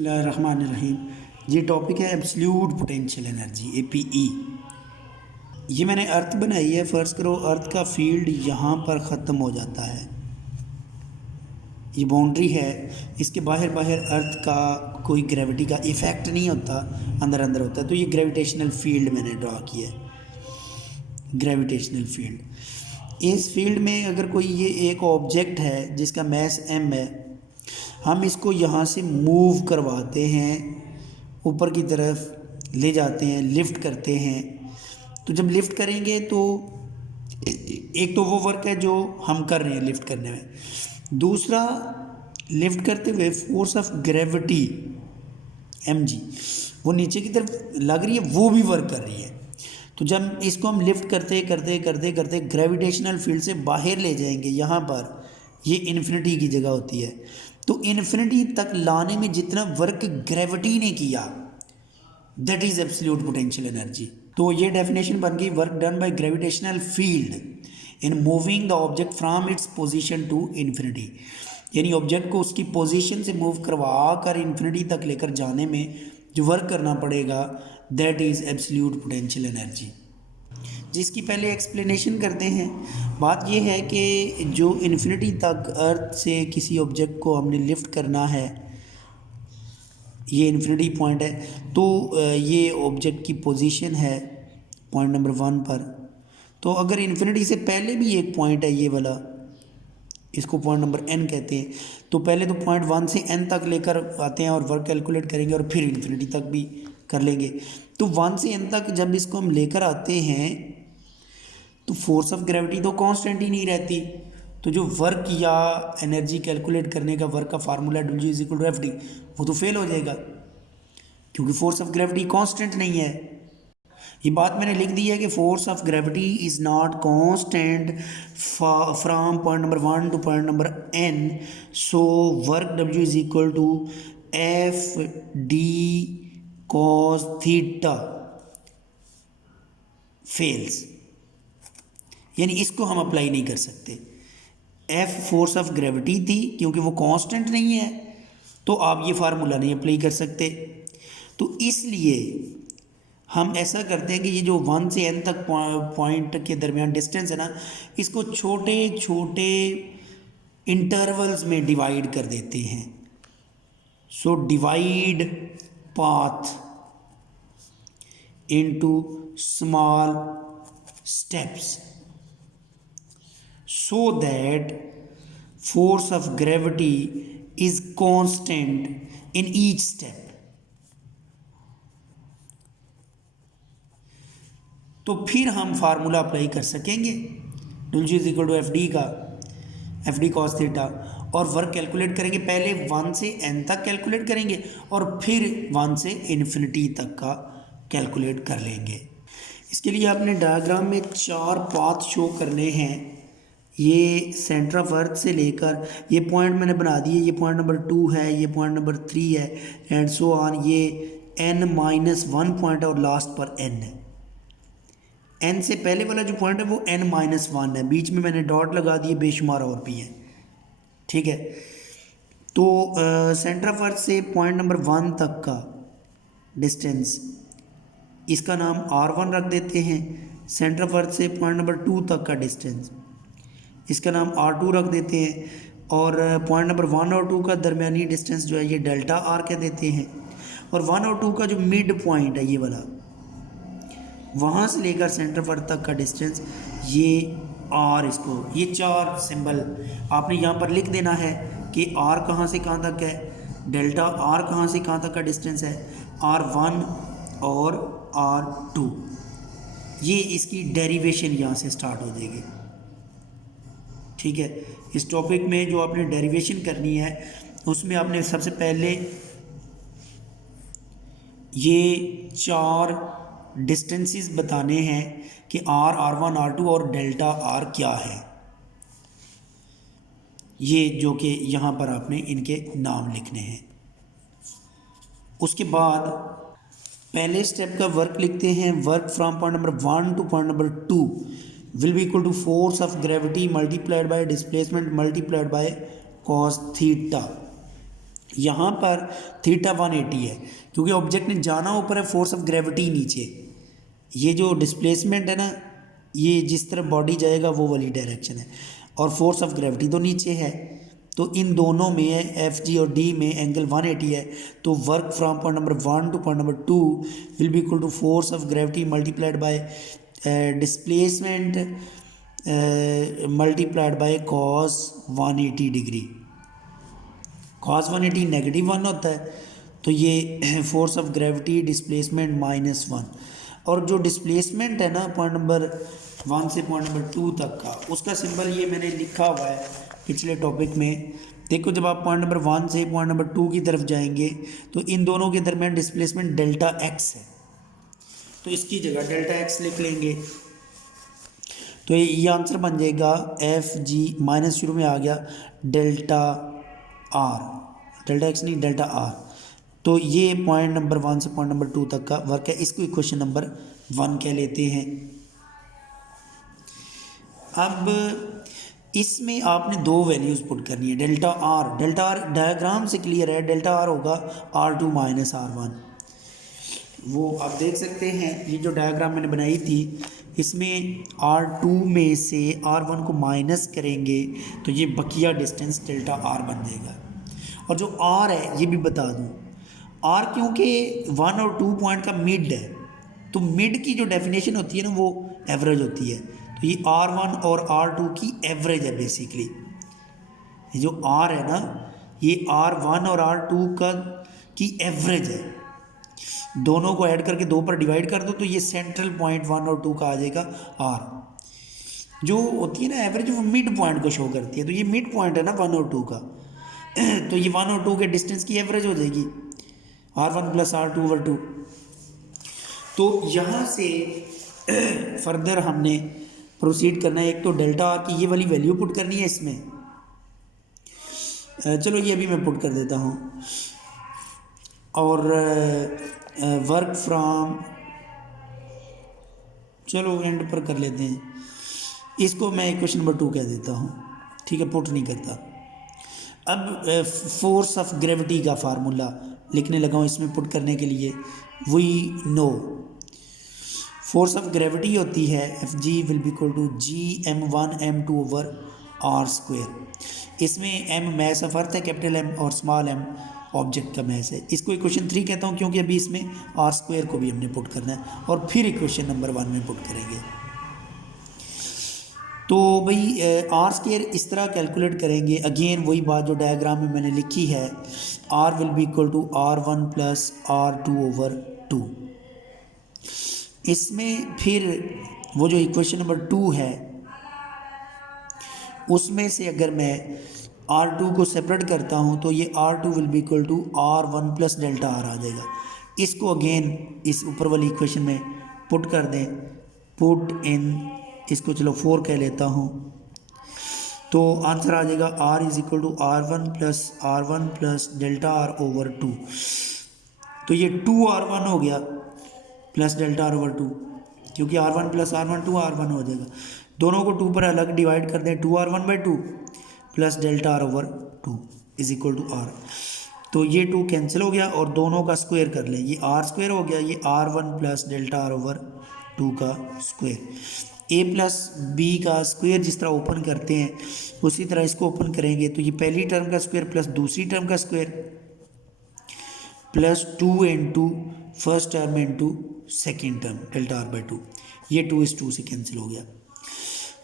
रहमान। ये टॉपिक है absolute potential energy APE. ये मैंने अर्थ बनाई है। फ़र्ज़ करो अर्थ का फील्ड यहाँ पर ख़त्म हो जाता है, ये बाउंड्री है, इसके बाहर बाहर अर्थ का कोई ग्रेविटी का इफ़ेक्ट नहीं होता, अंदर अंदर होता है। तो ये ग्रेविटेशनल फील्ड मैंने ड्रा किया है। ग्रेविटेशनल फील्ड, इस फील्ड में अगर कोई ये एक ऑब्जेक्ट है जिसका मैस m है, हम इसको यहाँ से मूव करवाते हैं, ऊपर की तरफ ले जाते हैं, लिफ्ट करते हैं। तो जब लिफ्ट करेंगे तो एक तो वो वर्क है जो हम कर रहे हैं लिफ्ट करने में, दूसरा लिफ्ट करते हुए फोर्स ऑफ ग्रेविटी mg वो नीचे की तरफ लग रही है, वो भी वर्क कर रही है। तो जब इसको हम लिफ्ट करते करते करते करते ग्रेविटेशनल फील्ड से बाहर ले जाएंगे, यहाँ पर ये इन्फिनिटी की जगह होती है, तो इन्फिनिटी तक लाने में जितना वर्क ग्रेविटी ने किया, that is absolute potential energy. तो ये डेफिनेशन बन गई, work done by gravitational field in moving the object from its position to infinity. यानी ऑब्जेक्ट को उसकी पोजीशन से मूव करवा कर इन्फिनिटी तक लेकर जाने में जो वर्क करना पड़ेगा, that is absolute potential energy. जिसकी पहले एक्सप्लेनेशन करते हैं। बात यह है कि जो इन्फिनिटी तक अर्थ से किसी ऑब्जेक्ट को हमने लिफ्ट करना है, ये इन्फिनिटी पॉइंट है, तो ये ऑब्जेक्ट की पोजीशन है पॉइंट नंबर 1 पर। तो अगर इन्फिनिटी से पहले भी एक पॉइंट है, ये वाला, इसको पॉइंट नंबर n कहते हैं, तो पहले तो पॉइंट 1 से n तक लेकर आते हैं और वर्क कैलकुलेट करेंगे और फिर इन्फिनिटी तक भी कर लेंगे। तो 1 से n तक जब इसको हम लेकर आते हैं तो फोर्स ऑफ ग्रेविटी तो कांस्टेंट ही नहीं रहती, तो जो वर्क या एनर्जी कैलकुलेट करने का वर्क का फार्मूला W=F d वो तो फेल हो जाएगा, क्योंकि फोर्स ऑफ ग्रेविटी कांस्टेंट नहीं है। ये बात मैंने लिख दी है कि force of gravity is not constant from point number 1 to point number n, so work W=F d cos theta fails, यानी इसको हम अप्लाई नहीं कर सकते। F फोर्स ऑफ ग्रेविटी थी, क्योंकि वो कांस्टेंट नहीं है, तो आप ये फार्मूला नहीं अप्लाई कर सकते। तो इसलिए हम ऐसा करते हैं कि ये जो 1 से n तक पॉइंट के दरमियान डिस्टेंस है ना, इसको छोटे छोटे इंटरवल्स में डिवाइड कर देते हैं। So divide path into small steps so that force of gravity is constant in each step। तो फिर हम फार्मूला अप्लाई कर सकेंगे W=F d का, F d cos थीटा, और वर्क कैलकुलेट करेंगे। पहले 1 से n तक कैलकुलेट करेंगे और फिर 1 से इन्फिनिटी तक का कैलकुलेट कर लेंगे। इसके लिए आपने डायग्राम में 4 पाथ शो करने हैं। ये सेंटर ऑफ अर्थ से लेकर ये पॉइंट मैंने बना दिए, ये पॉइंट नंबर 2 है, ये पॉइंट नंबर 3 है, एंड सो ऑन। ये n-1 पॉइंट है और लास्ट पर n है। n से पहले वाला जो पॉइंट है वो n-1 है, बीच में मैंने डॉट लगा दिए, बेशुमार और भी हैं, ठीक है। तो सेंटर ऑफ अर्थ से पॉइंट नंबर 1 तक का डिस्टेंस, इसका नाम r1 रख देते हैं। सेंटर ऑफ अर्थ से पॉइंट नंबर 2 तक का डिस्टेंस, इसका नाम r2 रख देते हैं। और पॉइंट नंबर 1 और 2 का दरमियानी डिस्टेंस जो है ये डेल्टा r कह देते हैं। और 1 और 2 का जो मिड पॉइंट है ये वाला, वहाँ से लेकर सेंटर ऑफ अर्थ तक का डिस्टेंस ये r, इसको ये 4 सिंबल आपने यहाँ पर लिख देना है कि r कहाँ से कहाँ तक है, डेल्टा r कहाँ से कहाँ तक का डिस्टेंस है, r1 और r2। ये इसकी डेरिवेशन यहाँ से स्टार्ट हो जाएगी, ठीक है। इस टॉपिक में जो आपने डेरिवेशन करनी है उसमें आपने सबसे पहले ये 4 डिस्टेंसेस बताने हैं कि r, r1, r2 और डेल्टा r क्या है, ये जो कि यहाँ पर आपने इनके नाम लिखने हैं। उसके बाद पहले स्टेप का वर्क लिखते हैं। Work from point number 1 to point number 2 will be equal to force of gravity multiplied by displacement multiplied by cos theta। यहाँ पर थीटा 180 है क्योंकि ऑब्जेक्ट ने जाना ऊपर है, फोर्स ऑफ ग्रेविटी नीचे। ये जो डिस्प्लेसमेंट है ना, ये जिस तरफ बॉडी जाएगा वो वाली डायरेक्शन है, और फोर्स ऑफ ग्रेविटी तो नीचे है। तो इन दोनों में एफ जी और डी में एंगल 180 है। तो work from point number 1 to point number 2 will be equal to force of gravity multiplied by displacement multiplied by cos 180 degree. Cos 180 -1 होता है, तो ये फोर्स ऑफ ग्रेविटी डिस्प्लेसमेंट -1। और जो डिस्प्लेसमेंट है ना पॉइंट नंबर 1 से पॉइंट नंबर 2 तक का, उसका सिंबल ये मैंने लिखा हुआ है पिछले टॉपिक में। देखो जब आप पॉइंट नंबर 1 से पॉइंट नंबर 2 की तरफ जाएंगे तो इन दोनों के दरमियान डिस्प्लेसमेंट डेल्टा एक्स है, तो इसकी जगह डेल्टा एक्स लिख लेंगे। तो ये आंसर बन जाएगा एफ जी माइनस शुरू में आ गया डेल्टा आर, डेल्टा एक्स नहीं डेल्टा आर। तो ये पॉइंट नंबर 1 से पॉइंट नंबर 2 तक का वर्क है, इसको इक्वेशन नंबर 1 कह लेते हैं। अब इसमें आपने दो वैल्यूज़ पुट करनी है। डेल्टा आर डायग्राम से क्लियर है, डेल्टा आर होगा R2 माइनस R1। वो आप देख सकते हैं, ये जो डायग्राम मैंने बनाई थी इसमें R2 में से R1 को माइनस करेंगे तो ये बकिया डिस्टेंस डेल्टा आर बन जाएगा। और जो R है ये भी बता दूँ, R क्योंकि 1 और 2 पॉइंट का मिड है, तो मिड की जो डेफिनेशन होती है ना वो एवरेज होती है। तो ये R1 और R2 की एवरेज है बेसिकली। ये जो R है ना, ये R1 और R2 का की एवरेज है। दोनों को ऐड करके 2 पर डिवाइड कर दो तो ये सेंट्रल पॉइंट 1 और 2 का आ जाएगा R। जो होती है ना एवरेज, वो मिड पॉइंट को शो करती है। तो ये मिड पॉइंट है ना 1 और 2का, तो ये 1 और 2 के डिस्टेंस की एवरेज हो जाएगी R1 प्लस R2 ओवर 2। तो यहाँ से फर्दर हमने प्रोसीड करना है। एक तो डेल्टा आर की ये वाली वैल्यू पुट करनी है इसमें, चलो ये अभी मैं पुट कर देता हूँ। और वर्क फ्रॉम, चलो एंड पर कर लेते हैं, इसको मैं क्वेश्चन नंबर 2 कह देता हूँ, ठीक है, पुट नहीं करता। अब फोर्स ऑफ ग्रेविटी का फार्मूला लिखने लगा हूँ इसमें पुट करने के लिए। We know force of gravity होती है F G will be equal to GM1 M2 over R square. इसमें M मैस ऑफ अर्थ है, कैपिटल M, और स्मॉल m ऑब्जेक्ट का मैस है। इसको इक्वेशन 3 कहता हूँ क्योंकि अभी इसमें R स्क्वेयर को भी हमने पुट करना है और फिर इक्वेशन नंबर 1 में पुट करेंगे। तो भाई R स्क्वेयर इस तरह कैलकुलेट करेंगे, अगेन वही बात जो डायग्राम में मैंने लिखी है, R will be equal to R1 plus R2 over 2। इसमें फिर वो जो इक्वेशन नंबर 2 है उसमें से अगर मैं R2 को सेपरेट करता हूँ तो ये R2 will be equal to R1 plus delta R आ जाएगा। इसको अगेन इस ऊपर वाली इक्वेशन में पुट कर दें, पुट इन, इसको चलो 4 कह लेता हूँ, तो आंसर आ जाएगा R is equal to R1 plus delta R over 2। तो ये 2R1 हो गया प्लस डेल्टा आर ओवर 2, क्योंकि R1 प्लस R1 2R1 हो जाएगा। दोनों को 2 पर अलग डिवाइड कर दें, 2R1/2 plus delta R over 2 is equal to R। तो ये 2 कैंसिल हो गया और दोनों का स्क्वायर कर लें, ये R स्क्वायर हो गया, ये R1 plus delta R over 2 का स्क्वायर। A प्लस बी का स्क्वायर जिस तरह ओपन करते हैं उसी तरह इसको ओपन करेंगे, तो ये पहली टर्म का स्क्वायर प्लस दूसरी टर्म का square plus 2 into first term into second term delta R/2, ये 2 इस 2 से कैंसिल हो गया।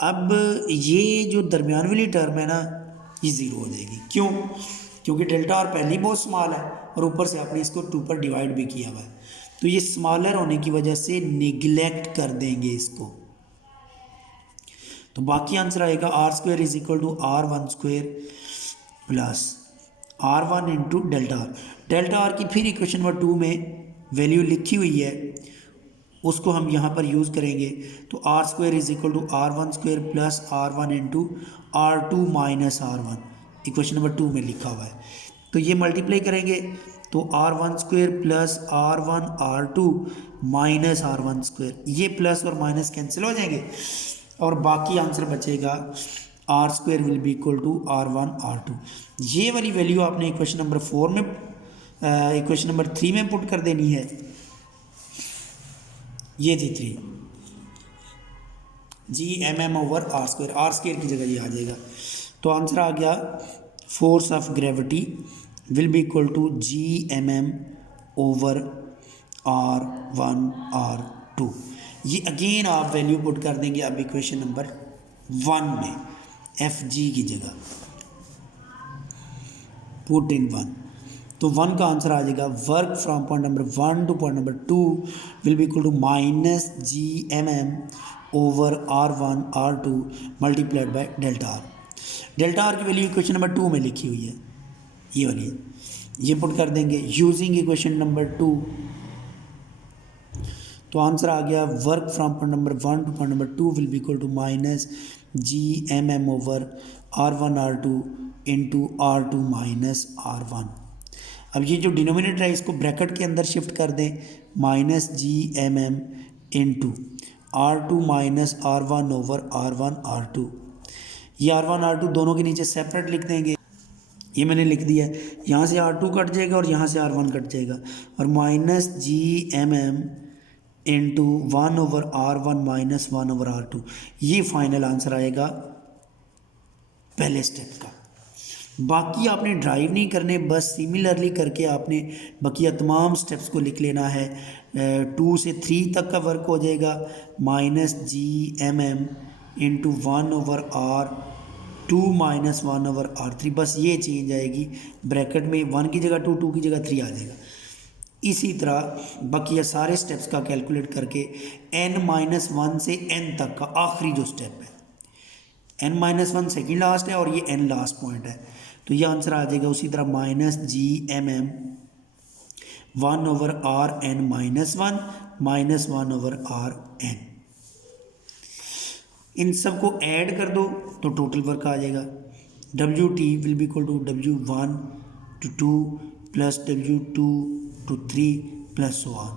अब ये जो दरमियान वाली टर्म है ना ये ज़ीरो हो जाएगी। क्यों? क्योंकि डेल्टा आर पहले ही बहुत स्मॉल है और ऊपर से आपने इसको 2 पर डिवाइड भी किया हुआ है, तो ये स्मॉलर होने की वजह से निगलेक्ट कर देंगे इसको। तो बाकी आंसर आएगा R square is equal to R1 square plus R1 into delta R. Delta R की फिर इक्वेशन नंबर 2 में वैल्यू लिखी हुई है, उसको हम यहाँ पर यूज़ करेंगे। तो R square is equal to R1 square plus R1 into R2 minus R1, equation number 2 में लिखा हुआ है। तो ये मल्टीप्लाई करेंगे तो R1 square plus R1 R2 minus R1 square, ये प्लस और माइनस कैंसिल हो जाएंगे और बाकी आंसर बचेगा R square will be equal to R1 R2। ये वाली वैल्यू आपने इक्वेशन नंबर 4 में इक्वेशन नंबर 3 में पुट कर देनी है। ये थी 3 G/m/r² की जगह ये आ जाएगा। तो आंसर आ गया force of gravity will be equal to G/m/r1 R2। ये अगेन आप वैल्यू पुट कर देंगे अब इक्वेशन नंबर 1 में, Fg की जगह पुट इन 1। तो 1 का आंसर आ जाएगा work from point number 1 to point number 2 will be equal to -G/m/r1 R2 multiplied by delta R. Delta R की वैल्यू इक्वेशन नंबर 2 में लिखी हुई है, ये वाली, ये पुट कर देंगे यूजिंग इक्वेशन नंबर 2। तो आंसर आ गया work from point number 1 to point number 2 will be equal to -G/m/r1 R2 into R2 -R1। अब ये जो डिनोमिनेटर है इसको ब्रैकेट के अंदर शिफ्ट कर दें, -G/m into R2 -R1 over R1 R2। ये R1 R2 दोनों के नीचे सेपरेट लिख देंगे, ये मैंने लिख दिया है। यहाँ से R2 कट जाएगा और यहाँ से R1 कट जाएगा, और -G/m into 1 over R1 -1 over R2। ये फाइनल आंसर आएगा पहले स्टेप का। बाकी आपने ड्राइव नहीं करने, बस सिमिलरली करके आपने बकिया तमाम स्टेप्स को लिख लेना है। 2 से 3 तक का वर्क हो जाएगा, -G/m into 1 over R2 -1 over R3। बस ये चेंज आएगी, ब्रैकेट में 1 की जगह 2, 2 की जगह 3 आ जाएगा। इसी तरह बकिया सारे स्टेप्स का कैलकुलेट करके n-1 से n तक का आखिरी जो स्टेप है, n-1 सेकेंड लास्ट है और ये n लास्ट पॉइंट है, तो ये आंसर आ जाएगा उसी तरह -G/m 1 over Rn-1 -1 over Rn। इन सब को ऐड कर दो तो टोटल वर्क आ जाएगा। WT will be equal to W1 to 2 plus W2 to 3 plus so on.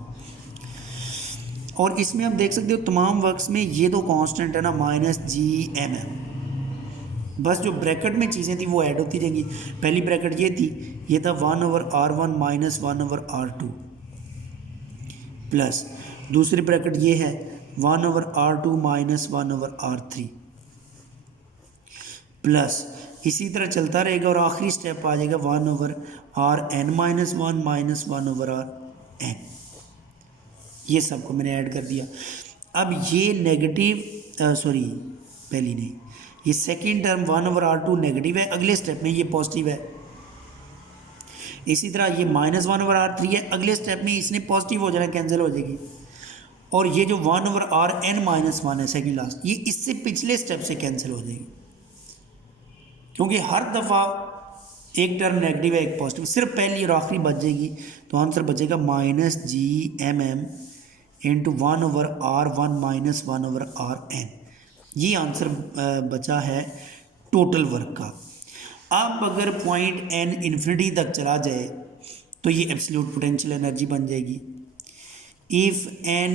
और इसमें आप देख सकते हो तमाम वर्क्स में ये तो कांस्टेंट है ना, -G/m। बस जो ब्रैकेट में चीज़ें थी वो ऐड होती जाएंगी। पहली ब्रैकेट ये थी, ये था 1 over R1 -1 over R2 plus दूसरी ब्रैकेट ये है 1 over R2 -1 over R3 plus इसी तरह चलता रहेगा और आखिरी स्टेप आ जाएगा 1 ओवर Rn-1 -1 ओवर Rn। ये सबको मैंने ऐड कर दिया। अब ये नेगेटिव पहली नहीं, ये second term 1 over R2 negative है, अगले स्टेप में ये पॉजिटिव है। इसी तरह ये -1 ओवर R3 है, अगले स्टेप में इसने पॉजिटिव हो जाना, कैंसिल हो जाएगी। और ये जो 1 ओवर Rn-1 है सेकेंड लास्ट, ये इससे पिछले स्टेप से कैंसिल हो जाएगी, क्योंकि हर दफ़ा एक टर्म नेगेटिव है एक पॉजिटिव, सिर्फ पहली और आखिरी बच जाएगी। तो आंसर बचेगा -G/m into 1 over R1 -1 over Rn। ये आंसर बचा है टोटल वर्क का। अब अगर पॉइंट n इन्फिनिटी तक चला जाए तो ये एब्सोल्यूट पोटेंशियल एनर्जी बन जाएगी। If n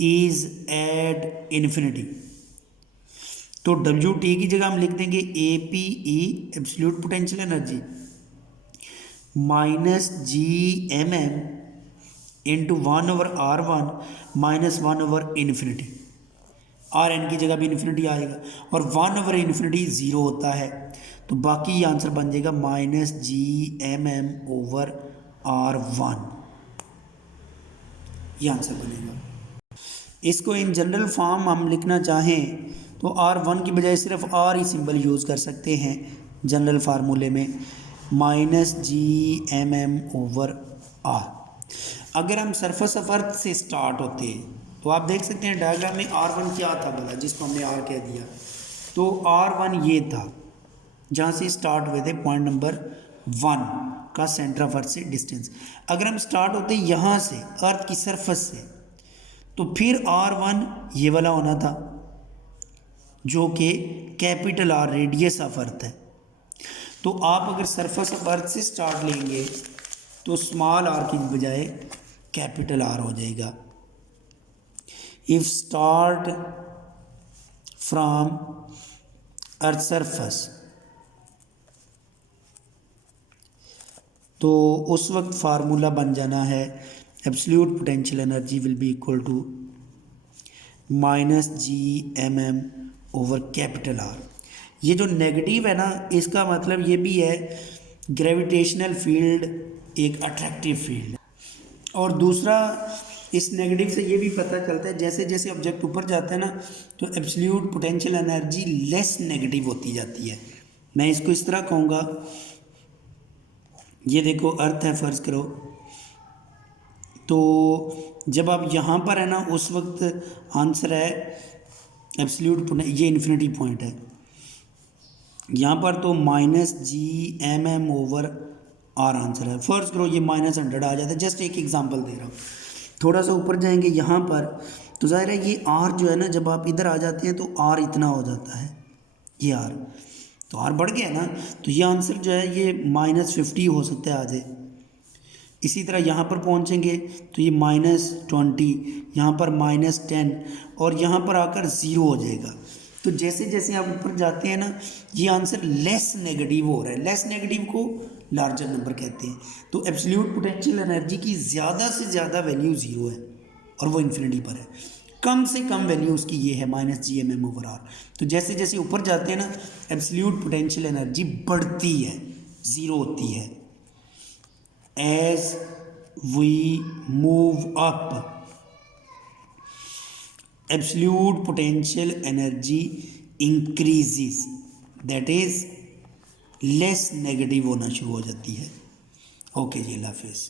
is at infinity तो WT की जगह हम लिख देंगे APE absolute potential energy -G/m into 1 over R1 -1 over infinity. Rn की जगह भी इन्फिनिटी आएगा और 1 ओवर इन्फिनिटी 0 होता है, तो बाकी ये आंसर बन जाएगा -G/m ओवर R1। ये आंसर बनेगा। इसको इन जनरल फॉर्म हम लिखना चाहें तो R1 की बजाय सिर्फ R ही सिंबल यूज़ कर सकते हैं जनरल फार्मूले में, -G/m ओवर R। अगर हम सरफेस ऑफ अर्थ से स्टार्ट होते हैं तो आप देख सकते हैं डायग्राम में R1 क्या था बोला, जिसको हमने R कह दिया। तो R1 ये था जहाँ से स्टार्ट हुए थे पॉइंट नंबर 1 का सेंटर ऑफ अर्थ से डिस्टेंस। अगर हम स्टार्ट होते यहाँ से अर्थ की सरफेस से तो फिर R1 ये वाला होना था जो कि capital R radius of earth है। तो आप अगर सरफेस ऑफ अर्थ से स्टार्ट लेंगे तो स्मॉल r की बजाय कैपिटल R हो जाएगा। If start from earth surface, तो उस वक्त फार्मूला बन जाना है absolute potential energy will be equal to -G/m/m/R। ये जो नेगेटिव है ना, इसका मतलब ये भी है ग्रेविटेशनल फील्ड एक अट्रैक्टिव फील्ड है। और दूसरा, इस नेगेटिव से ये भी पता चलता है जैसे जैसे ऑब्जेक्ट ऊपर जाता है ना, तो absolute potential energy less negative होती जाती है। मैं इसको इस तरह कहूँगा, ये देखो अर्थ है फ़र्ज़ करो, तो जब आप यहाँ पर है ना, उस वक्त आंसर है एब्सोल्यूट, ये इन्फिनिटी पॉइंट है यहाँ पर, तो -G/m/m/R आंसर है। फ़र्ज़ करो ये -100 आ जाता है। जस्ट एक एग्जांपल दे रहा हूँ। थोड़ा सा ऊपर जाएंगे यहाँ पर, तो ज़ाहिर है ये R जो है ना, जब आप इधर आ जाते हैं तो R इतना हो जाता है, ये R, तो R बढ़ गया ना, तो ये आंसर जो है ये -50 हो सकता है आ जाए। इसी तरह यहाँ पर पहुँचेंगे तो ये -20, यहाँ पर -10, और यहाँ पर आकर 0 हो जाएगा। तो जैसे जैसे आप ऊपर जाते हैं ना, ये आंसर लेस नेगेटिव हो रहा है। लेस नेगेटिव को लार्जर नंबर कहते हैं। तो एब्सोल्यूट पोटेंशियल एनर्जी की ज़्यादा से ज़्यादा वैल्यू 0 है और वो इन्फिनिटी पर है। कम से कम वैल्यू उसकी ये है -G/m/r। तो जैसे जैसे ऊपर जाते हैं ना, एब्सोल्यूट पोटेंशियल एनर्जी बढ़ती है, 0 होती है। As we move up, absolute potential energy increases, that is less negative होना शुरू हो जाती है। ओके जी, अल्लाह हाफिज़।